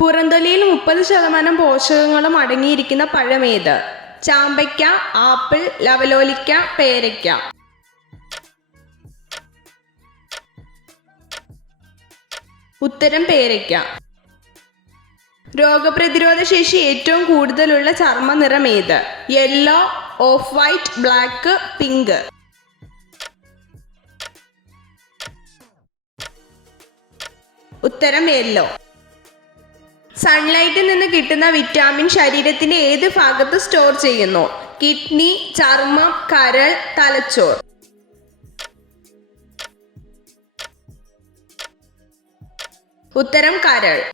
പുറന്തൊലിയിൽ 30% പോഷകങ്ങളും അടങ്ങിയിരിക്കുന്ന പഴമേത്? ചാമ്പയ്ക്ക, ആപ്പിൾ, ലവലോലിക്ക, പേരയ്ക്ക. ഉത്തരം പേരയ്ക്ക. രോഗപ്രതിരോധ ശേഷി ഏറ്റവും കൂടുതലുള്ള ചർമ്മ നിറം ഏത്? Yellow, of white, black, pink. ഉത്തരം യെല്ലോ. സൺലൈറ്റിൽ നിന്ന് കിട്ടുന്ന വിറ്റാമിൻ ശരീരത്തിന്റെ ഏത് ഭാഗത്ത് സ്റ്റോർ ചെയ്യുന്നു? കിഡ്നി, ചർമ്മം, കരൾ, തലച്ചോർ. ഉത്തരം കരൾ.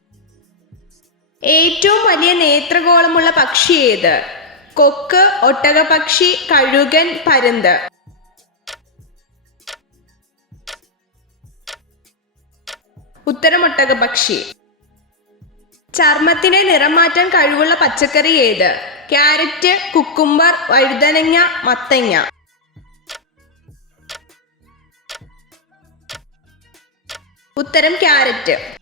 ഏറ്റവും വലിയ നേത്രഗോളമുള്ള പക്ഷി ഏത്? കൊക്ക്, ഒട്ടകപക്ഷി, കഴുകൻ, പരുന്ത്. ഉത്തരം ഒട്ടകപക്ഷി. ചർമ്മത്തിന്റെ നിറം മാറ്റാൻ കഴിവുള്ള പച്ചക്കറി ഏത്? ക്യാരറ്റ്, കുക്കുംബർ, വഴുതനങ്ങ, മത്തങ്ങ. ഉത്തരം ക്യാരറ്റ്.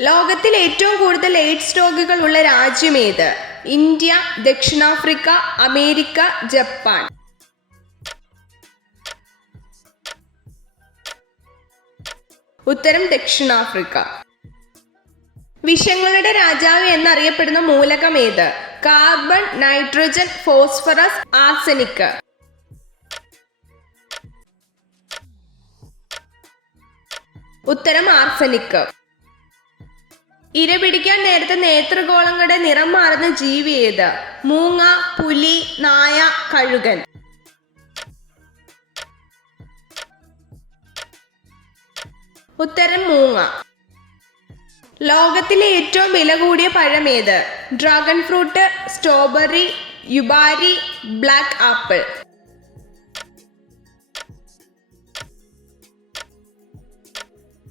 ലോകത്തിൽ ഏറ്റവും കൂടുതൽ എയ്ഡ്സ് രോഗികൾ ഉള്ള രാജ്യം ഏത്? ഇന്ത്യ, ദക്ഷിണാഫ്രിക്ക, അമേരിക്ക, ജപ്പാൻ. ഉത്തരം ദക്ഷിണാഫ്രിക്ക. വിഷങ്ങളുടെ രാജാവ് എന്നറിയപ്പെടുന്ന മൂലകം ഏത്? Carbon, nitrogen, phosphorus, arsenic. ഉത്തരം ആർസനിക്. ഇര പിടിക്കാൻ നേരത്തെ നേത്രഗോളങ്ങളുടെ നിറം മാറുന്ന ജീവി ഏത്? മൂങ്ങ, പുലി, നായ, കഴുകൻ. ഉത്തരം മൂങ്ങ. ലോകത്തിലെ ഏറ്റവും വില കൂടിയ പഴം ഏത്? Dragon fruit, strawberry, Yubari, black apple.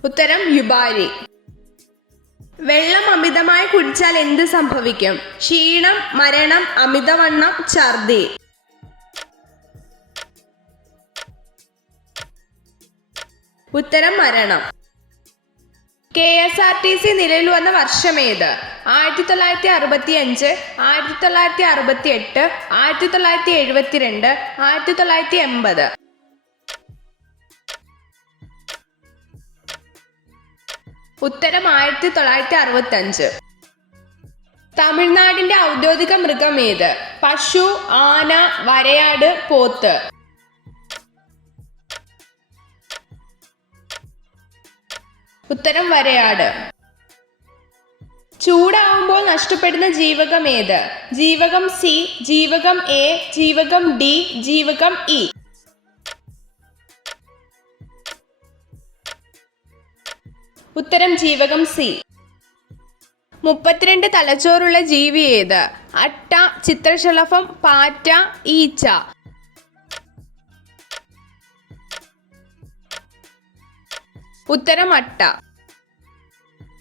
ഉത്തരം യുബാരി. വെള്ളം അമിതമായി കുടിച്ചാൽ എന്ത് സംഭവിക്കും? ക്ഷീണം, മരണം, അമിതവണ്ണം, ഛർദി. ഉത്തരം മരണം. KSRTC നിലവിൽ വന്ന വർഷം ഏത്? 1965, 1968, 1972, 1980. ഉത്തരം 1965. തമിഴ്നാടിന്റെ ഔദ്യോഗിക മൃഗം ഏത്? പശു, ആന, വരയാട്, പോത്ത്. ഉത്തരം വരയാട്. ചൂടാവുമ്പോൾ നഷ്ടപ്പെടുന്ന ജീവകം ഏത്? ജീവകം സി, ജീവകം എ, ജീവകം ഡി, ജീവകം ഇ. ഉത്തരം ജീവകം സി. 32 തലച്ചോറുള്ള ജീവി ഏത്? അട്ട, ചിത്രശലഭം, പാറ്റ, ഈച്ച. ഉത്തരം അട്ട.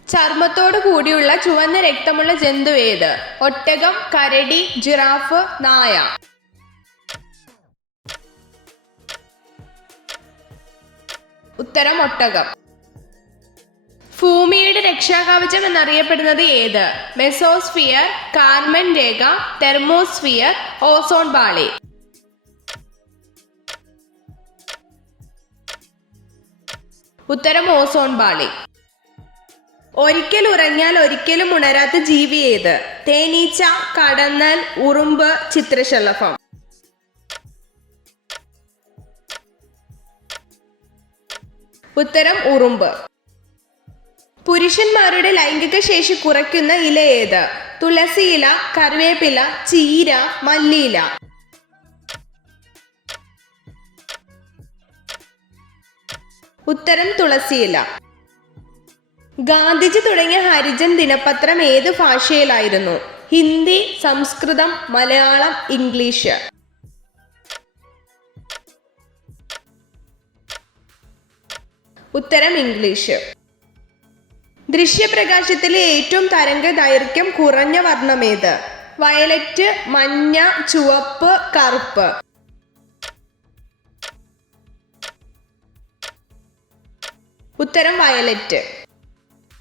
ചർമ്മത്തോടു കൂടിയുള്ള ചുവന്ന രക്തമുള്ള ജന്തു ഏത്? ഒട്ടകം, കരടി, ജിറാഫ്, നായ. ഉത്തരം ഒട്ടകം. ഭൂമിയുടെ രക്ഷാകവചം എന്നറിയപ്പെടുന്നത് ഏത്? മെസോസ്ഫിയർ, കാർമൻ രേഖ, തെർമോസ്ഫിയർ, ഓസോൺ പാളി. ഉത്തരം ഓസോൺ പാളി. ഒരിക്കൽ ഉറങ്ങിയാൽ ഒരിക്കലും ഉണരാത്ത ജീവി ഏത്? തേനീച്ച, കടന്നൽ, ഉറുമ്പ്, ചിത്രശലഭം. ഉത്തരം ഉറുമ്പ്. പുരുഷന്മാരുടെ ലൈംഗിക ശേഷി കുറയ്ക്കുന്ന ഇല ഏത്? തുളസിയില, കറിവേപ്പില, ചീര, മല്ലിയില. ഉത്തരം തുളസിയില. ഗാന്ധിജി തുടങ്ങിയ ഹരിജൻ ദിനപത്രം ഏത് ഭാഷയിലായിരുന്നു? ഹിന്ദി, സംസ്കൃതം, മലയാളം, ഇംഗ്ലീഷ്. ഉത്തരം ഇംഗ്ലീഷ്. ദൃശ്യപ്രകാശത്തിലെ ഏറ്റവും തരംഗ ദൈർഘ്യം കുറഞ്ഞ വർണ്ണമേത്? വയലറ്റ്, മഞ്ഞ, ചുവപ്പ്, കറുപ്പ്. ഉത്തരം വയലറ്റ്.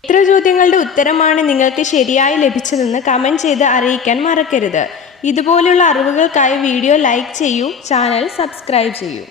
എത്ര ചോദ്യങ്ങളുടെ ഉത്തരമാണ് നിങ്ങൾക്ക് ശരിയായി ലഭിച്ചതെന്ന് കമൻറ്റ് ചെയ്ത് അറിയിക്കാൻ മറക്കരുത്. ഇതുപോലുള്ള അറിവുകൾക്കായി വീഡിയോ ലൈക്ക് ചെയ്യൂ, ചാനൽ സബ്സ്ക്രൈബ് ചെയ്യൂ.